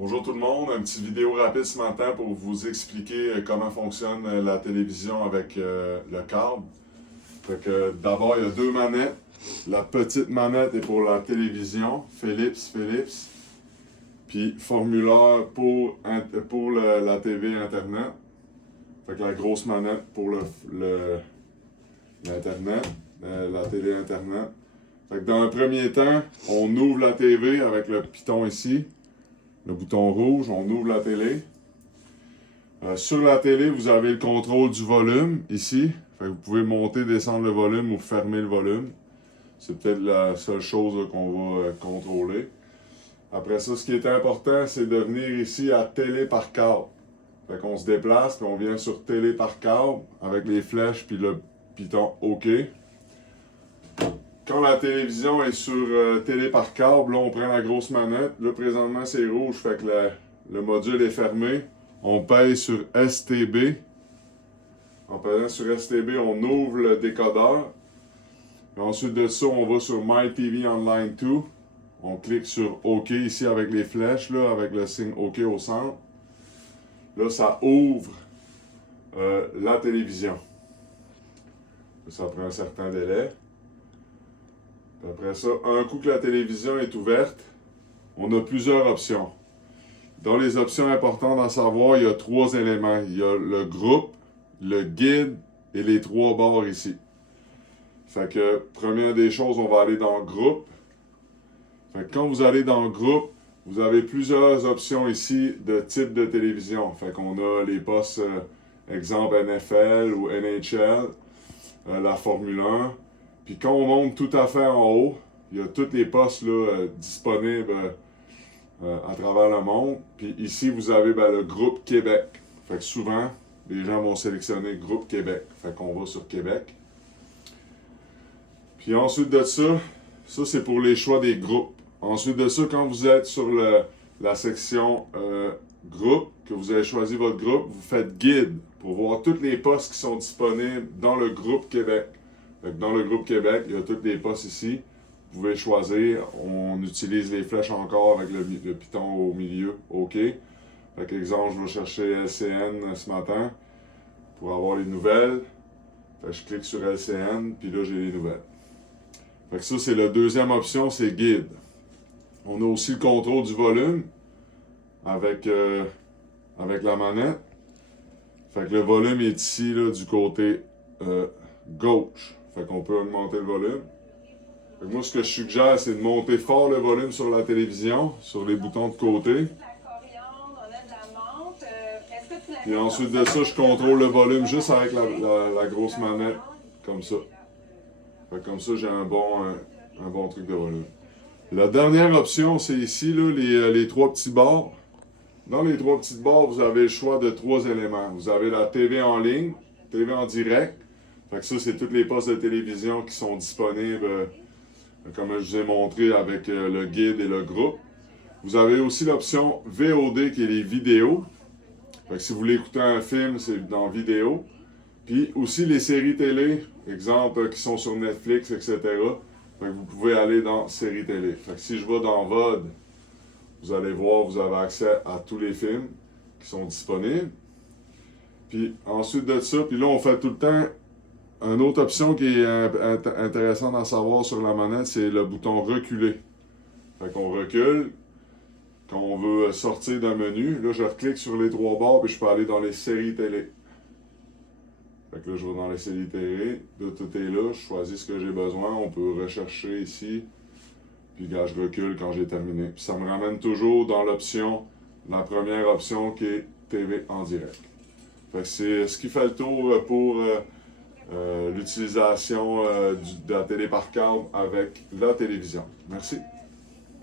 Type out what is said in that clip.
Bonjour tout le monde, une petite vidéo rapide ce matin pour vous expliquer comment fonctionne la télévision avec le câble. D'abord, il y a deux manettes. La petite manette est pour la télévision, Philips. Puis formulaire pour la TV Internet. La grosse manette pour l'Internet, la télé Internet. Dans un premier temps, on ouvre la TV avec le piton ici. Le bouton rouge, on ouvre la télé. Sur la télé, vous avez le contrôle du volume ici. Vous pouvez monter, descendre le volume ou fermer le volume. C'est peut-être la seule chose qu'on va contrôler. Après ça, ce qui est important, c'est de venir ici à télé par câble. On se déplace, puis on vient sur télé par câble avec les flèches puis le piton OK. Quand la télévision est sur télé par câble, là, on prend la grosse manette. Là, présentement, c'est rouge, fait que le module est fermé. On pèse sur STB. En pesant sur STB, on ouvre le décodeur. Et ensuite de ça, on va sur My TV Online 2. On clique sur OK ici avec les flèches, là, avec le signe OK au centre. Là, ça ouvre la télévision. Ça prend un certain délai. Après ça, un coup que la télévision est ouverte, on a plusieurs options. Dans les options importantes à savoir, il y a trois éléments. Il y a le groupe, le guide et les trois barres ici. Première des choses, on va aller dans groupe. Quand vous allez dans groupe, vous avez plusieurs options ici de type de télévision. On a les postes, exemple NFL ou NHL, la Formule 1. Puis quand on monte tout à fait en haut, il y a tous les postes là, disponibles à travers le monde. Puis ici, vous avez le groupe Québec. Souvent, les gens vont sélectionner groupe Québec. On va sur Québec. Puis ensuite de ça c'est pour les choix des groupes. Ensuite de ça, quand vous êtes sur la section groupe, que vous avez choisi votre groupe, vous faites guide pour voir tous les postes qui sont disponibles dans le groupe Québec. Dans le groupe Québec, il y a tous les postes ici. Vous pouvez choisir. On utilise les flèches encore avec le piton au milieu. OK. Exemple, je vais chercher LCN ce matin pour avoir les nouvelles. Je clique sur LCN, puis là, j'ai les nouvelles. Ça, c'est la deuxième option, c'est guide. On a aussi le contrôle du volume avec la manette. Le volume est ici, là, du côté gauche. On peut augmenter le volume. Moi, ce que je suggère, c'est de monter fort le volume sur la télévision, sur les boutons de côté. Et ensuite de ça, je contrôle le volume juste avec la grosse manette, comme ça. Comme ça, j'ai un bon truc de volume. La dernière option, c'est ici, là, les trois petits barres. Dans les trois petites barres, vous avez le choix de trois éléments. Vous avez la TV en ligne, TV en direct. Ça, c'est tous les postes de télévision qui sont disponibles, comme je vous ai montré avec le guide et le groupe. Vous avez aussi l'option VOD qui est les vidéos. Si vous voulez écouter un film, c'est dans vidéo. Puis aussi les séries télé, exemple, qui sont sur Netflix, etc. Vous pouvez aller dans séries télé. Si je vais dans VOD, vous allez voir, vous avez accès à tous les films qui sont disponibles. Puis ensuite de ça, puis là, on fait tout le temps. Une autre option qui est intéressante à savoir sur la manette, c'est le bouton reculer. On recule. Quand on veut sortir d'un menu, là, je clique sur les trois barres et je peux aller dans les séries télé. Là, je vais dans les séries télé. Là, tout est là. Je choisis ce que j'ai besoin. On peut rechercher ici. Puis là, je recule quand j'ai terminé. Puis ça me ramène toujours dans la première option qui est TV en direct. C'est ce qui fait le tour pour l'utilisation de la télé par câble avec la télévision. Merci.